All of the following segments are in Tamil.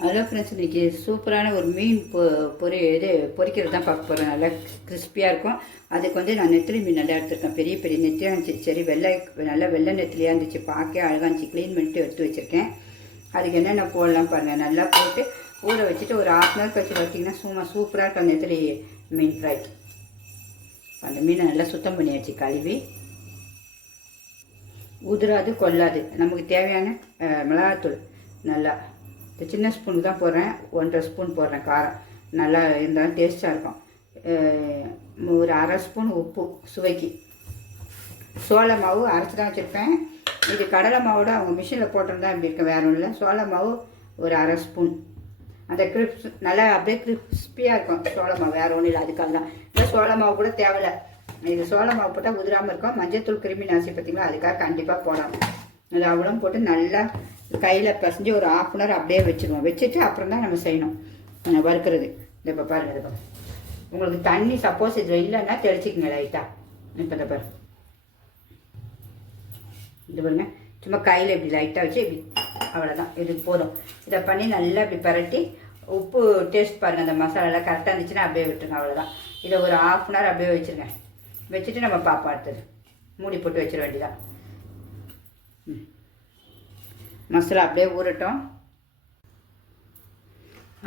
ஹலோ ஃப்ரெண்ட்ஸ் இன்றைக்கி சூப்பரான ஒரு மீன் பொ பொரி இது பொரிக்கிறது தான் பார்க்க போகிறேன் நல்லா கிறிஸ்பியாக இருக்கும். அதுக்கு வந்து நான் நெத்திலி மீன் நல்லா எடுத்துருக்கேன். பெரிய பெரிய நெத்திலியாக இருந்துச்சு. சரி வெள்ளை நல்லா வெள்ளை நெத்திலியாக இருந்துச்சு. பார்க்க அழகாக இருந்துச்சு. க்ளீன் பண்ணிட்டு எடுத்து வச்சுருக்கேன். அதுக்கு என்னென்ன போடலாம் பாருங்கள் நல்லா போட்டு ஊற வச்சுட்டு ஒரு ஹாஃப் அன் ஹவர் கழிச்சு பார்த்தீங்கன்னா சும்மா சூப்பராக இருக்கும் நெத்திலி மீன் ஃப்ரை அந்த மீனை நல்லா சுத்தம் பண்ணியாச்சு கழுவி. உதிராது கொள்ளாது. நமக்கு தேவையான மிளகாத்தூள் நல்லா இந்த சின்ன ஸ்பூன் தான் போடுறேன். ஒன்றரை ஸ்பூன் போடுறேன் காரம். நல்லா இருந்தாலும் டேஸ்ட்டாக இருக்கும். ஒரு அரை ஸ்பூன் உப்பு சுவைக்கு. சோள மாவு அரைச்சி தான் வச்சுருப்பேன். இது கடலை மாவோட அவங்க மிஷினில் போட்டிருந்தா இப்படி இருக்க வேற ஒன்றும் இல்லை சோள மாவு ஒரு அரை ஸ்பூன். அந்த கிரிப்ஸ் நல்லா அப்படியே கிறிஸ்பியாக இருக்கும். சோள மாவு வேறு ஒன்றும் இல்லை. அதுக்காக தான். இல்லை சோள மாவு கூட தேவையில்லை. இது சோள மாவு போட்டால் உதிராமல் இருக்கும். மஞ்சத்தூள் கிருமி நாசி பார்த்தீங்களா? அதுக்காக கண்டிப்பாக போடலாம் அது அவ்வளோ போட்டு நல்லா கையில் பிசைஞ்சு ஒரு ஆஃப் அன் ஹவர் அப்படியே வச்சுருவோம். வச்சுட்டு அப்புறம் தான் நம்ம செய்யணும். வறுக்கிறது. இந்த இப்போ பாருங்க பாரு உங்களுக்கு தண்ணி சப்போஸ் இதில் இல்லைன்னா தெளிச்சிக்கங்க லைட்டாக இப்போ இந்த பாருங்க இது பாருங்க. சும்மா கையில் இப்படி லைட்டாக வச்சு இப்படி. அவ்வளோதான் இது போதும். இதை பண்ணி நல்லா இப்படி பரட்டி உப்பு டேஸ்ட் பாருங்கள் அந்த மசாலாலாம் கரெக்டாக இருந்துச்சுன்னா அப்படியே விட்டுருங்க அவ்வளோதான் இதை ஒரு ஆஃப் அன் ஹவர் அப்படியே வச்சுருங்க. வச்சுட்டு நம்ம பார்ப்போம் அடுத்தது. மூடி போட்டு வச்சிட வேண்டியதான் ம். மசாலா அப்படியே ஊறட்டும்.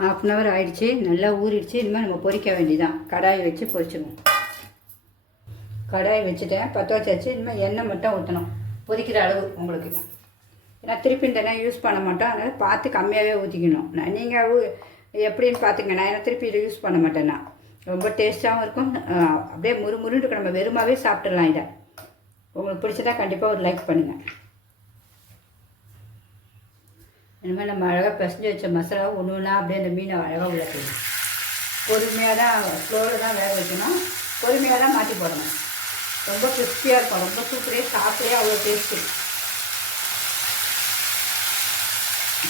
ஆஃப் அன் ஹவர் ஆயிடுச்சு. நல்லா ஊறிடுச்சு. இனிமேல் நம்ம பொரிக்க வேண்டியதான் கடாயை வச்சு பொரிச்சிடுவோம் கடாய் வச்சுட்டேன். பற்ற வச்சாச்சு. இனிமேல் எண்ணெய் மட்டும் ஊற்றணும் பொரிக்கிற அளவு உங்களுக்கு. ஏன்னா திருப்பி இந்த எண்ணெய் யூஸ் பண்ண மாட்டோம். அதனால் பார்த்து கம்மியாகவே ஊற்றிக்கணும் நான் நீங்கள் எப்படின்னு பார்த்துங்க நான் ஏன்னா திருப்பி இதை யூஸ் பண்ண மாட்டேன் நான் ரொம்ப டேஸ்ட்டாகவும் இருக்கும். அப்படியே முறுமுறுன்னு இருக்கும் நம்ம வெறுமாவே சாப்பிட்றலாம் இதை. உங்களுக்கு பிடிச்சதா கண்டிப்பாக ஒரு லைக் பண்ணுங்கள் இனிமேல் நம்ம அழகாக பிசைஞ்சு வச்ச மசாலா ஒன்று ஒன்றா அப்படியே அந்த மீனை அழகாக உள்ள பொறுமையாக தான் ஸ்லோவில் தான் வேக வைக்கணும். பொறுமையாக தான் மாற்றி போடணும். ரொம்ப கிறிஸ்பியாக இருக்கும். ரொம்ப சூப்பரே சாப்பிடே அவ்வளோ டேஸ்ட்டு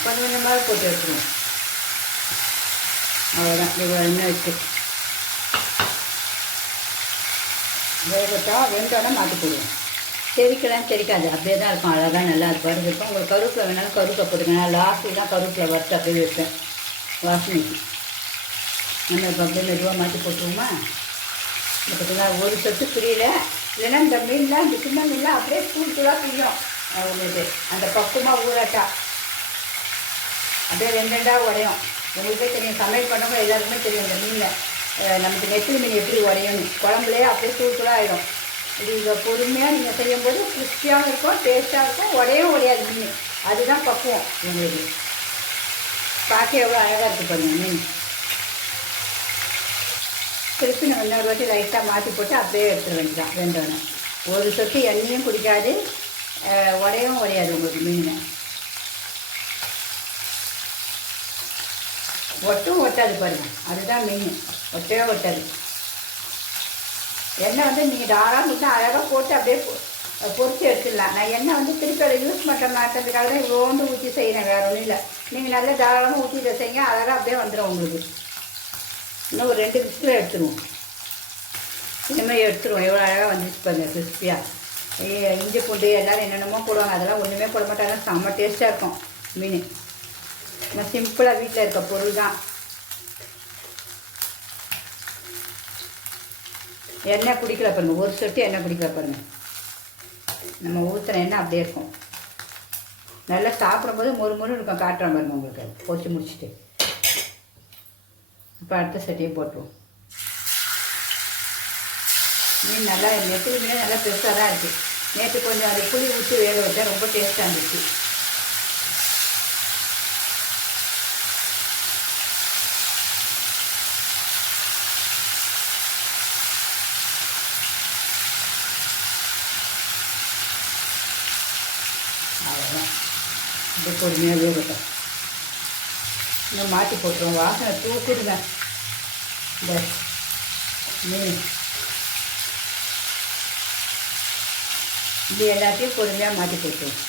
கொஞ்சம் கொஞ்சமாக போட்டு வச்சுருவோம் அவ்வளோதான். இவ்வளோ எண்ணெய் வச்சு. வேகட்டா வெந்தோடனே மாற்றி போடுவோம். தெரிக்கலாம் தெரிக்காது அப்படியே தான் இருக்கும் அழகாக நல்லா இருக்கும் பருகு இருக்கும் உங்களுக்கு கருப்பில் வேணாலும் கருப்பை போட்டுக்கணும் நான் தான் கருப்பில் வறுத்து அப்படியே வைப்பேன். வாசனைக்கு. நம்ம இப்போ அப்படியே மெதுவாக மாற்றி போட்டுருவோமா? இந்த பார்த்தீங்களா ஒரு சொத்து புரியல. இல்லைன்னா இந்த மீன்லாம் இந்த சின்ன மீன்லாம் அப்படியே தூள் தூளாக புரியும் உங்களுக்கு அந்த பக்குவமாக ஊறாட்டா. அப்படியே ரெண்டு ரெண்டாக உடையும். உங்களுக்கே தெரியும். சமையல் பண்ணவங்க எல்லாருக்குமே தெரியும் இந்த மீனில். நமக்கு நெத்திலி மீன் எப்படி உடையும் குழம்புலேயே அப்படியே தூள் தூளாக ஆகிடும் இது இதை பொறுமையாக நீங்கள் செய்யும்போது கிறிஸ்பியாகவும் இருக்கும் டேஸ்ட்டாக இருக்கும் உடையும் உடையாது மீன். அதுதான் பக்குவம். உங்களுக்கு பார்க்க எவ்வளோ அழகாக இருக்குது பாருங்க மீன். திருப்பி நம்ம இன்னொரு வாட்டி லைட்டாக மாற்றி போட்டு அப்படியே எடுத்துட வேண்டியதான் வெந்தோடனே. ஒரு சொட்டு எண்ணெயும் குடிக்காது உடையவும் உடையாது உங்களுக்கு மீன். ஒட்டும் ஒட்டாது பாருங்க அதுதான் மீன். ஒட்டவே ஒட்டாது. எண்ணெய் வந்து நீங்கள் தாராளம் மட்டும் அழகாக போட்டு அப்படியே பொ- எடுத்துடலாம். நான் எண்ணெய் வந்து திருப்பி அதை யூஸ் பண்ணுற மாட்டதுக்காக தான் இவ்வளோண்டு ஊற்றி செய்கிறேன் வேறு ஒன்றும் இல்லை. நீங்கள் நல்லா தாராளமாக ஊற்றி இதை செய்யுங்க அழகாக அப்படியே வந்துடும் உங்களுக்கு. இன்னும் ஒரு ரெண்டு விசில் எடுத்துருவோம். இனிமேல் எடுத்துருவோம். எவ்வளோ அழகாக வந்துச்சு பாருங்க கிறிஸ்பியாக இஞ்சி பூண்டு எல்லோரும் என்னென்னமோ போடுவாங்க. அதெல்லாம் ஒன்றுமே போட மாட்டாங்க. செம்ம டேஸ்ட்டாக இருக்கும். மீன். நம்ம சிம்பிளாக வீட்டில் இருக்க பொருள் தான். எண்ணெய் குடிக்கல பாருங்க. ஒரு சொட்டு எண்ணெய் குடிக்கல பாருங்க. நம்ம ஊற்றுன எண்ணெய் அப்படியே இருக்கும். நல்லா சாப்பிடும்போது மொறு மொறு இருக்கும். காட்டுற பாருங்க உங்களுக்கு. பொரிச்சு முடிச்சுட்டு. இப்போ அடுத்த சட்டியை போட்டுருவோம். மீன் நல்லா நெத்திலி மீன் நல்லா பெருசாக தான் இருக்குது நேற்று கொஞ்சம் அதை புளி ஊற்றி வேக வச்சா ரொம்ப டேஸ்ட்டாக இருந்துச்சு அவ்வளோதான் இது பொறுமையாக வேகட்டும் இன்னும் மாற்றி போட்டுருவோம். வாசனை தூக்குதுங்க இந்த மீன். இது எல்லாத்தையும் பொறுமையாக மாற்றி போட்டுருவோம்.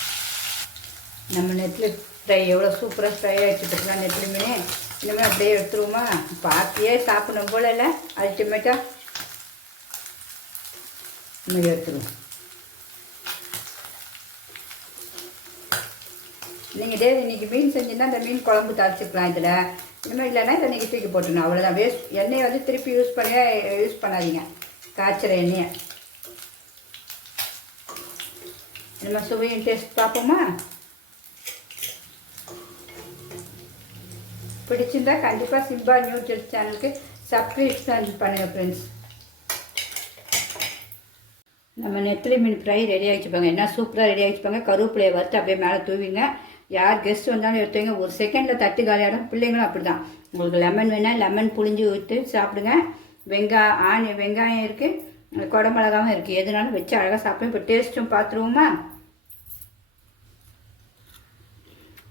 நம்ம நெத்தில் ஃப்ரை எவ்வளோ சூப்பராக ஃப்ரை ஆகிடுச்சு பார்த்தீங்களா நெத்திலி மீன்? இனிமேல் அப்படியே எடுத்துருவோமா? பார்த்தியே சாப்பிடணும் போல இல்லை? அல்டிமேட்டாக இனிமேல் எடுத்துருவோம். நீங்கள் டே இன்றைக்கி மீன் செஞ்சுன்னா அந்த மீன் குழம்பு தாளிச்சுக்கலாம் இதில். இனிமேல் இல்லைன்னா இதை நீங்கள் தூக்கி போட்டுணும் அவ்வளோதான் வேஸ்ட் எண்ணெயை வந்து திருப்பி யூஸ் பண்ண யூஸ் பண்ணாதீங்க. காய்ச்சிற எண்ணெயை. நம்ம சுவையும் டேஸ்ட் பார்ப்போமா? பிடிச்சிருந்தா கண்டிப்பாக சிம்பா நியூட்ரல் சேனலுக்கு சப்ஸ்கிரிப்ஷன் பண்ணுங்கள் ஃப்ரெண்ட்ஸ் நம்ம நெத்திலி மீன் ஃப்ரை ரெடி ஆகிச்சுப்பாங்க என்ன சூப்பராக ரெடி ஆகிச்சுப்பாங்க கருவேப்பிலையை வறுத்து அப்படியே மேலே தூவிங்க. யார் கெஸ்ட் வந்தாலும் எடுத்துங்க ஒரு செகண்டில் தட்டு காலியாடும் பிள்ளைங்களும் அப்படி தான் உங்களுக்கு லெமன் வேணால் லெமன் புளிஞ்சு ஊற்றி சாப்பிடுங்க. வெங்காயம் ஆணி வெங்காயம் இருக்குது குடமிளகாவும் இருக்குது எதுனாலும் வச்சு அழகாக சாப்பிடும் இப்போ டேஸ்ட்டும் பார்த்துருவோமா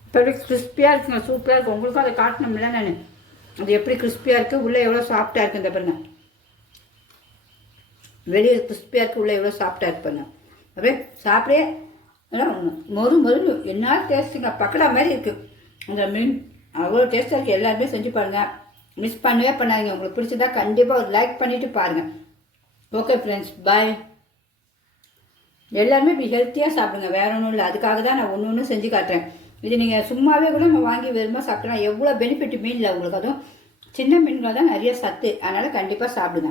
இப்போ கிறிஸ்பியாக இருக்குங்க. சூப்பராக இருக்கும் உங்களுக்கும் அதை காட்டணும்ல நான். அது எப்படி கிறிஸ்பியாக இருக்குது உள்ளே எவ்வளோ சாஃப்டாக இருக்குது இந்த பாருங்க. வெளியே கிறிஸ்பியாக இருக்குது உள்ளே எவ்வளோ சாஃப்டாக இருப்பாங்க அப்படியே சாப்பிடே. மொறு மொறு என்ன டேஸ்ட்டுங்க பக்கடா மாதிரி இருக்குது அந்த மீன் அவ்வளோ டேஸ்ட்டாக இருக்குது எல்லாருமே செஞ்சு பாருங்கள் மிஸ் பண்ணவே பண்ணாதீங்க. உங்களுக்கு பிடிச்சதா கண்டிப்பாக ஒரு லைக் பண்ணிவிட்டு பாருங்கள் ஓகே ஃப்ரெண்ட்ஸ் பாய் எல்லாருமே இப்படி ஹெல்த்தியாக சாப்பிடுங்க. வேற ஒன்றும் இல்லை. அதுக்காக தான் நான் ஒன்று ஒன்று செஞ்சு காட்டுறேன். இது நீங்கள் சும்மாவே கூட நம்ம வாங்கி வெறுமா சாப்பிட்டோம்னா எவ்வளோ பெனிஃபிட் மீனில் உங்களுக்கு. அதுவும் சின்ன மீன்கள் தான் நிறைய சத்து. அதனால் கண்டிப்பாக சாப்பிடுங்க.